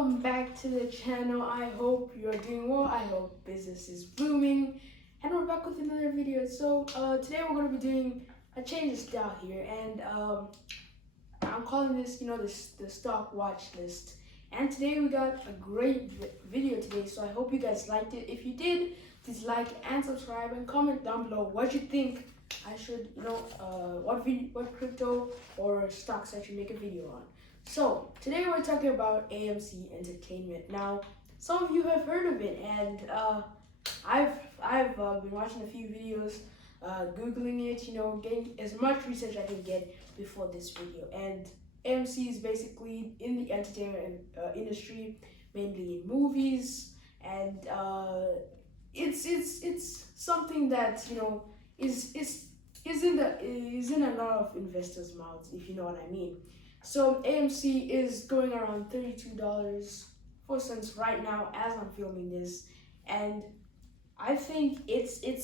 welcome back to the channel. I hope you're doing well. I hope business is booming, and we're back with another video. So today we're going to be doing a change of style here, and I'm calling this, the stock watch list. And today we got a great video today, so I hope you guys liked it. If you did, please like and subscribe and comment down below what you think I should, what crypto or stocks I should make a video on. So today we're talking about AMC Entertainment. Now, some of you have heard of it, and I've been watching a few videos, googling it, getting as much research I can get before this video. And AMC is basically in the entertainment industry, mainly in movies, and it's something that is in a lot of investors' mouths, if you know what I mean. So AMC is going around $32.04 right now as I'm filming this, and I think it's a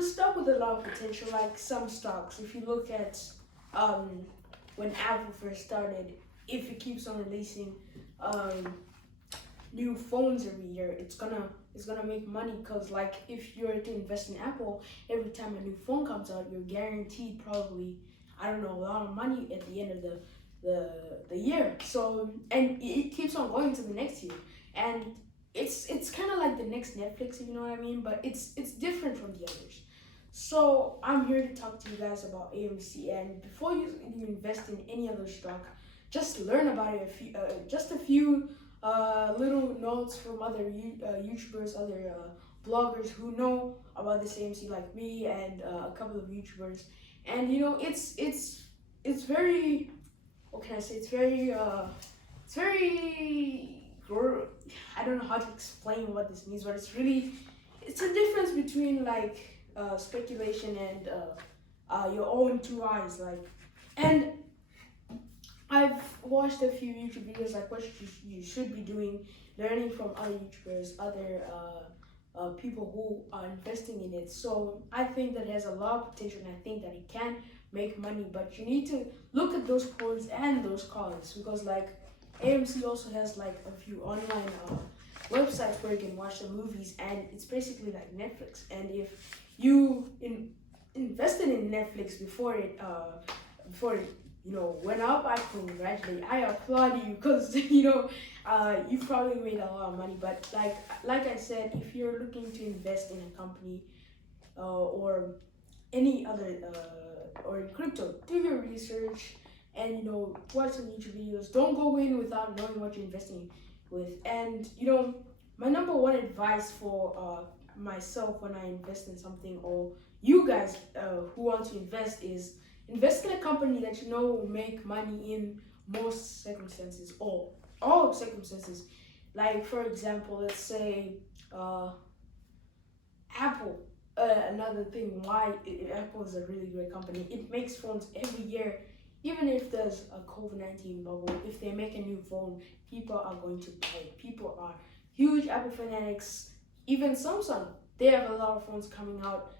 stock with a lot of potential. Like some stocks, if you look at when Apple first started, if it keeps on releasing new phones every year, it's gonna make money, because like if you're to invest in Apple, every time a new phone comes out, you're guaranteed probably, I don't know, a lot of money at the end of the year. So, and it keeps on going to the next year, and it's kind of like the next Netflix, if you know what I mean, but it's different from the others. So I'm here to talk to you guys about AMC, and before you invest in any other stock, just learn about it. Just a few little notes from other YouTubers, other bloggers who know about this AMC, like me and a couple of YouTubers. And it's very, what can I say? It's very I don't know how to explain what this means, but it's a difference between like speculation and your own two eyes, like. And I've watched a few YouTube videos, like what you should be doing, learning from other YouTubers, other people who are investing in it. So I think that it has a lot of potential, and I think that it can make money, but you need to look at those pros and those cons, because like AMC also has like a few online websites where you can watch the movies, and it's basically like Netflix. And if you invested in Netflix before it went up, I congratulate, I applaud you, because you probably made a lot of money. But like I said, if you're looking to invest in a company or any other or in crypto, do your research and watch some YouTube videos. Don't go in without knowing what you're investing with. And my number one advice for myself when I invest in something, or you guys who want to invest, is invest in a company that will make money in most circumstances, or all circumstances. Like for example, let's say Apple. Another thing why Apple is a really great company. It makes phones every year. Even if there's a COVID-19 bubble, if they make a new phone, people are going to buy it. People are huge Apple fanatics. Even Samsung, they have a lot of phones coming out.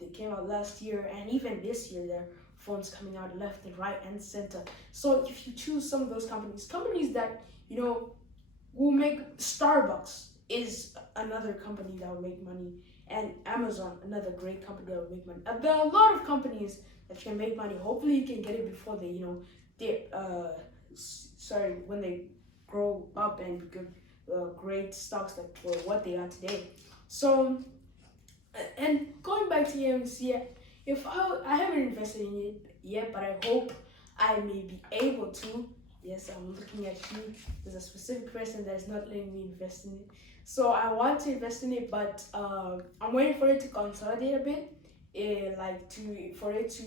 They came out last year, and even this year there are phones coming out left and right and center. So if you choose some of those companies that will make, Starbucks is another company that will make money, and Amazon, another great company that will make money. There are a lot of companies that can make money. Hopefully you can get it before they when they grow up and become great stocks like for what they are today. So, and going back to AMC, if I haven't invested in it yet, but I hope I may be able to. Yes, I'm looking at you. There's a specific person that is not letting me invest in it. So I want to invest in it, but I'm waiting for it to consolidate a bit, for it to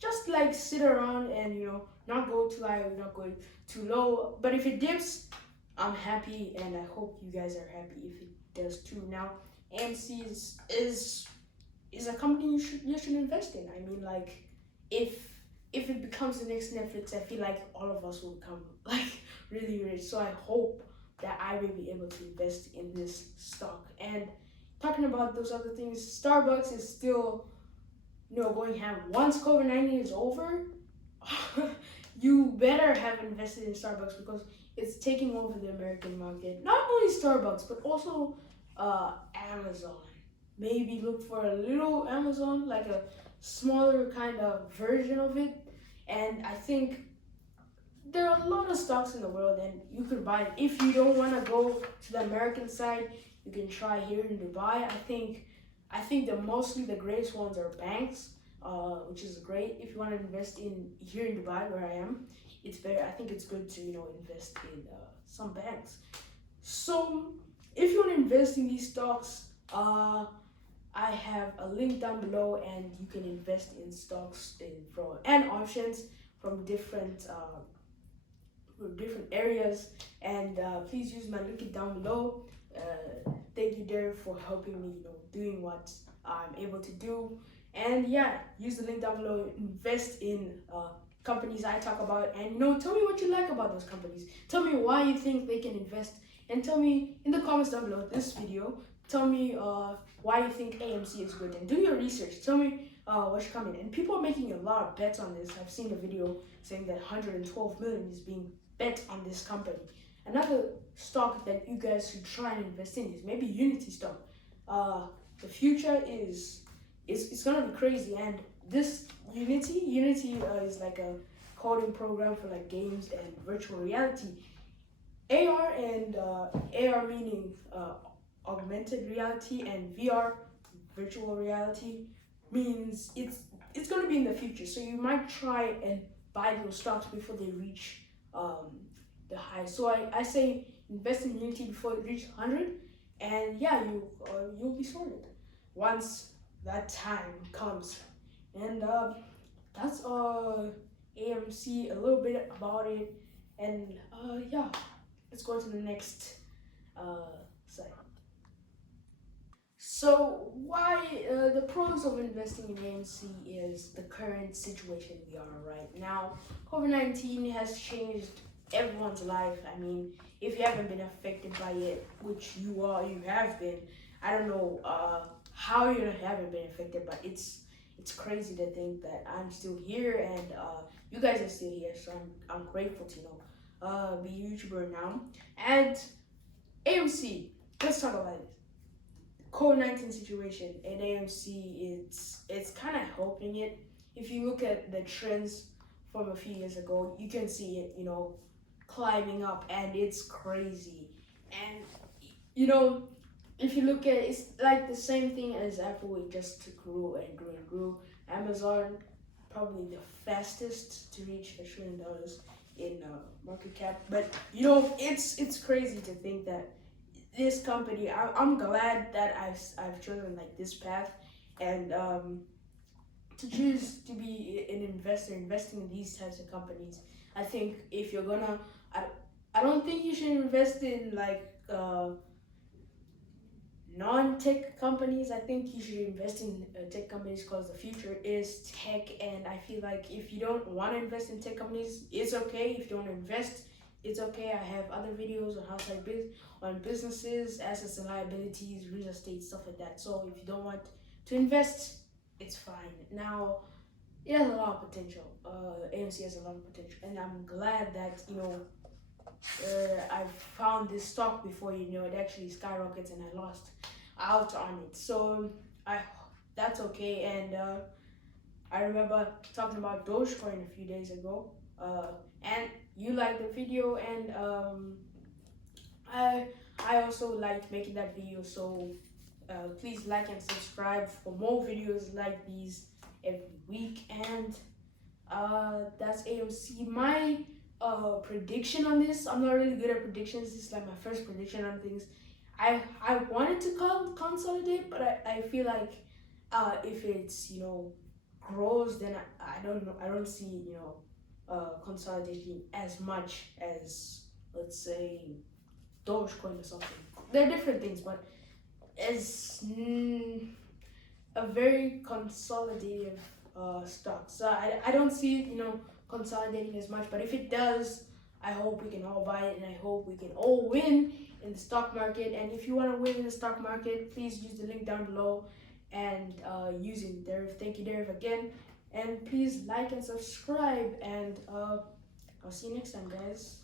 just like sit around and not go too high or not go too low. But if it dips, I'm happy, and I hope you guys are happy if it does too. Now, AMC is a company you should invest in. I mean, like, if it becomes the next Netflix, I feel like all of us will become like really rich. So I hope that I will be able to invest in this stock. And talking about those other things, Starbucks is still going ham. Once COVID-19 is over, you better have invested in Starbucks because it's taking over the American market. Not only Starbucks, but also Amazon. Maybe look for a little Amazon, like a smaller kind of version of it. And I think there are a lot of stocks in the world, and you could buy it. If you don't want to go to the American side, you can try here in Dubai. I think the greatest ones are banks, which is great. If you want to invest in here in Dubai, where I am, it's very. I think it's good to invest in some banks. So if you want to invest in these stocks, I have a link down below, and you can invest in stocks and options from different areas. And please use my link down below. Thank you, Derek, for helping me, doing what I'm able to do. And yeah, use the link down below. Invest in companies I talk about, and tell me what you like about those companies. Tell me why you think they can invest, and tell me in the comments down below this video. Tell me why you think AMC is good, and do your research. Tell me what's coming. And people are making a lot of bets on this. I've seen a video saying that 112 million is being bet on this company. Another stock that you guys should try and invest in is maybe Unity stock. The future it's gonna be crazy, and this Unity is like a coding program for like games and virtual reality. AR meaning augmented reality, and VR, virtual reality, means it's gonna be in the future. So you might try and buy those stocks before they reach the high. So I say invest in Unity before it reaches 100, and yeah, you'll be sorted once that time comes. And that's AMC, a little bit about it. And yeah, let's go to the next site. So why the pros of investing in AMC is the current situation we are right now. COVID-19 has changed everyone's life. I mean, if you haven't been affected by it, which you have been, I don't know how you haven't been affected, but it's crazy to think that I'm still here, and you guys are still here. So I'm grateful to be a YouTuber now. And AMC, let's talk about it. COVID-19 situation in AMC, it's kind of helping it. If you look at the trends from a few years ago, you can see it, climbing up, and it's crazy. And if you look at it, it's like the same thing as Apple. It just grew and grew and grew. Amazon, probably the fastest to reach $1 trillion in market cap. But it's crazy to think that this company, I'm glad that I've chosen like this path, and to choose to be an investor, investing in these types of companies. I think if you're gonna, I don't think you should invest in like non-tech companies. I think you should invest in tech companies because the future is tech. And I feel like if you don't want to invest in tech companies, it's okay. If you don't invest, it's okay. I have other videos on on businesses, assets and liabilities, real estate, stuff like that. So if you don't want to invest, it's fine. Now, it has a lot of potential. AMC has a lot of potential, and I'm glad that I found this stock before it actually skyrockets, and I lost out on it. So that's okay. And I remember talking about Dogecoin a few days ago, and you liked the video, and I also liked making that video. So please like and subscribe for more videos like these every week. And that's AMC. My prediction on this, I'm not really good at predictions. This is like my first prediction on things. I wanted to consolidate, but I feel like if it's grows, then I don't know. I don't see consolidation as much as, let's say, Dogecoin or something. They're different things, but as a very consolidative stock. So I don't see it consolidating as much. But if it does, I hope we can all buy it, and I hope we can all win in the stock market. And if you want to win in the stock market, please use the link down below and using Deriv. Thank you, Deriv, again. And please like and subscribe, and I'll see you next time, guys.